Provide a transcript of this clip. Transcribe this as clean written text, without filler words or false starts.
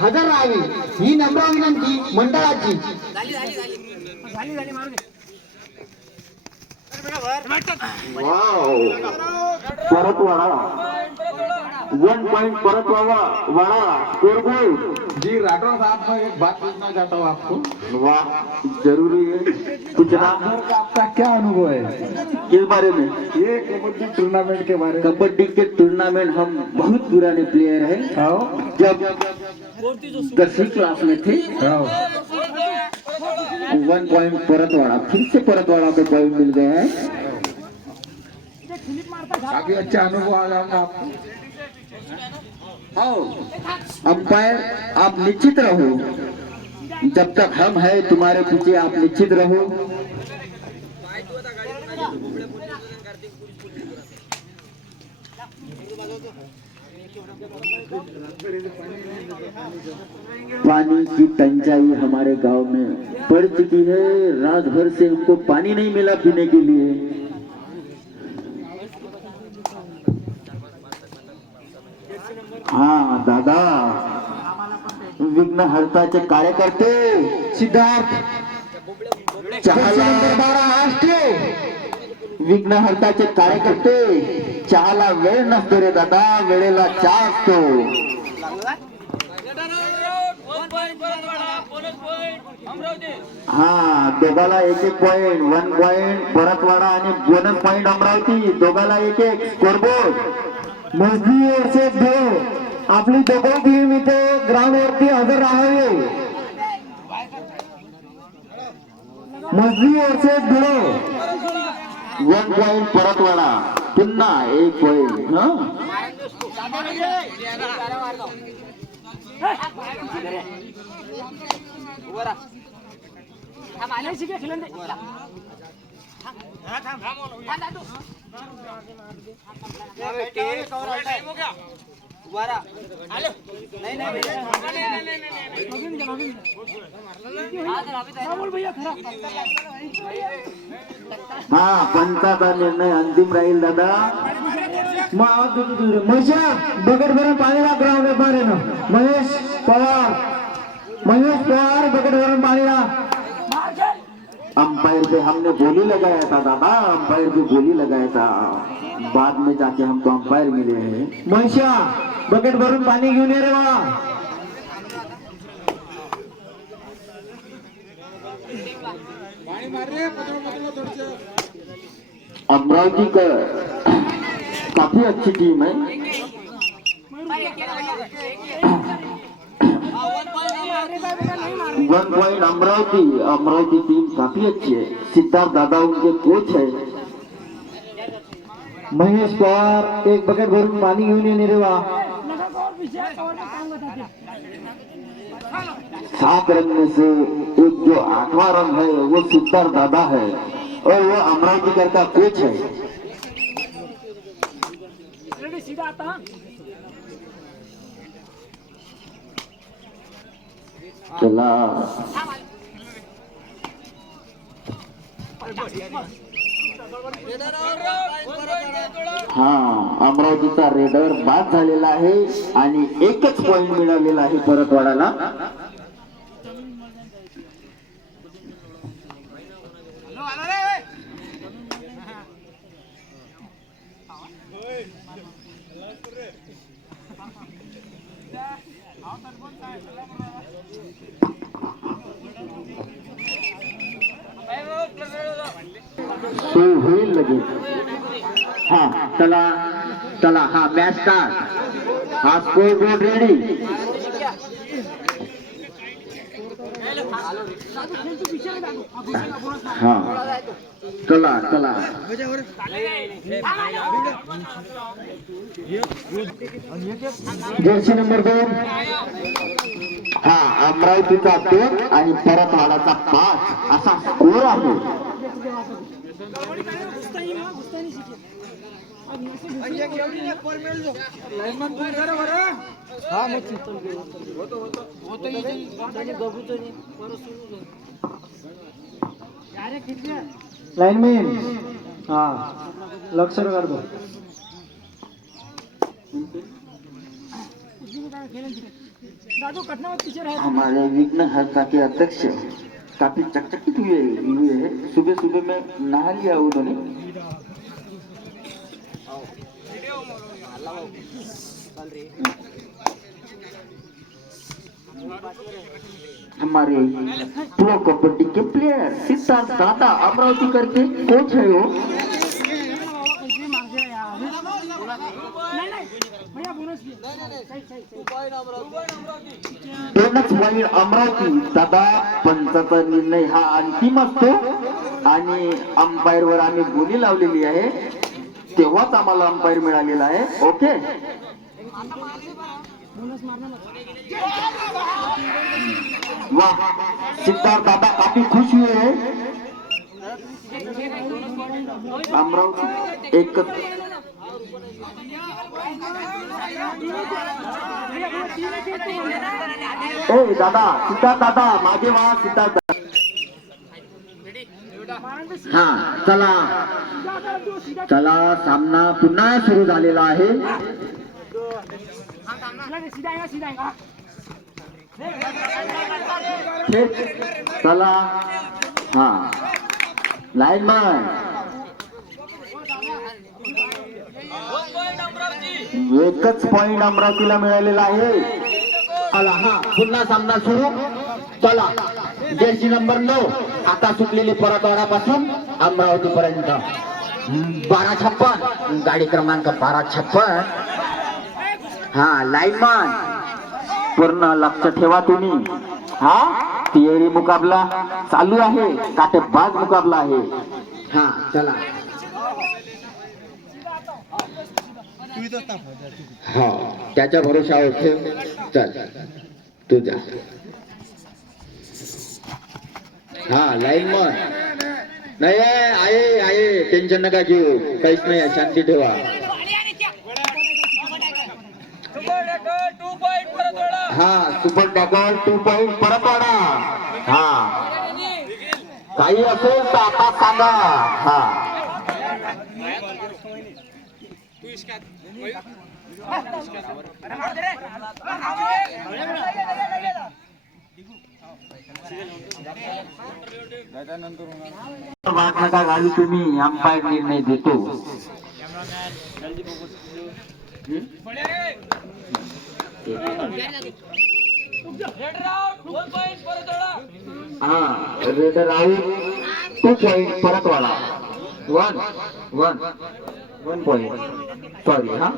हजर राहावी ही नम्र विनंती मंडळाची। वाव परत वाडा 1 पॉइंट परत वाड़ा स्कोर गोल। जी राठौर साहब, मैं एक बात पूछना चाहता हूँ आपको। वाह जरूरी है पूछना। आपका क्या अनुभव है किस बारे में? ये कबड्डी टूर्नामेंट के बारे में। कबड्डी के टूर्नामेंट हम बहुत पुराने प्लेयर हैं। जब 10वीं क्लास में थे 1 पॉइंट परतवाड़ा, फिर से परतवाड़ा पे पॉइंट मिल गए हैं। काफी अच्छा अनुभव आ जाएगा आपको। अंपायर आप निश्चित रहो, जब तक हम है तुम्हारे पीछे आप निश्चित रहो। पानी की तंचाई हमारे गांव में पड़ चुकी है। रात भर से हमको पानी नहीं मिला पीने के लिए। हाँ दादा, विघ्नहर्ताचे कार्यकर्ते सिद्धार्थ चहाला, विघ्नहर्ताचे कार्यकर्ते चहाला वेळ नसतो रे दादा, वेळेला चहा असतो। हाँ दोघाला 1-1 पॉइंट, 1 पॉइंट परतवाड़ा आणि बोनस पॉइंट अमरावती, दोघाला 1-1 स्कोरबोर्ड। मजली ओर से दो आपली दोघं टीम इथे ग्राउंड वरती हजर राहावे। मजली ओर से दो 1 पॉइंट परतवाड़ा, पुन्हा 1 पॉइंट। हाँ पंचाचा निर्णय अंतिम राहील दादा। महेशा बकेट भरून पाणीला ग्राउंड वर ना महेश पवार बकेट भरून पाणीला। अंपायर पे हमने बोली लगाया था दादा, अंपायर पे बोली लगाया था, बाद में जाके हमको अंपायर मिले हैं। महेशा बकेट भरून पाणी घेऊन ये रे बा। अमरावती का काफी अच्छी टीम है। 1 पॉइंट अमरावती टीम काफी अच्छी है। सिद्धार्थ दादा उनके कोच है। महेश पवार एक बकेट भरून पाणी घेऊन ये रे बा। 7 रन में से एक जो 8वां रन है वो सिद्धार्थ दादा है और वो अमरावती का कोच है। चला हाँ अमरावतीचा रेडर बाद झालेला आहे आणि 1च पॉइंट मिळालेला आहे परतवाडाला। होईल लगेच। हाँ चला हाँ मैच स्टार्ट। हाँ स्कोर बोर्ड रेडी। हाँ चला जर्सी नंबर 2 हाँ अमरावतीचा 2 आणि परतवाडाचा 5 असा स्कोर आहे। लाइनमैन हाँ लक्ष्य कर दो। हमारे विघ्नहर्ता के अध्यक्ष काफी चकचकित हुए हैं। सुबह सुबह में नहा लिया उन्होंने। हमारे प्रो कबड्डी के प्लेयर सिद्धार्थ दादा अमरावती करके कोच है वो। बोनस वाली अमरावती दादा, पंचाचा निर्णय हा अंतिम असतो आणि अंपायर वर आम्ही बोली लावलेली आहे, तेव्हाच आम्हाला अंपायर मिळालेला आहे. ओके, वाह, सिद्धार्थ दादा काफी खुश हुए हैं. अमरावती एक ए दादा, सिद्धार्थ दादा मागे वा. सिद्धार्थ हा, चला चला, सामना पुन्हा सुरू झालेला आहे. चला, हा, लाईनमन एकच पॉइंट अमरावतीला मिळालेला आहे. चला, हा, पुन्हा सामना सुरू. चला, जर्सी नंबर 9 आता सुटलेली परतवाडापासून अमरावती पर्यंत 1256 गाडी क्रमांक 1256. हा, लाईनमन पूर्ण लक्ष ठेवा तुम्ही. हा, तिहेरी मुकाबला चालू आहे, काटेबाज मुकाबला आहे. हा, चला, हा, त्याच्या भरोशावर ठेव. चल, तू जा. हा, लाईनमन नाही आहे, टेन्शन नका घेऊ, काहीच नाही, शांती ठेवा. हा, सुपर टॅकल 2 पॉइंट परतवाडा. हा, काही असेल तर आता सांगा. हा, वाट नका घालू तुम्ही, अंपायर निर्णय देतो. हा, red out 2 point Paratwada. 1 point, sorry. हा,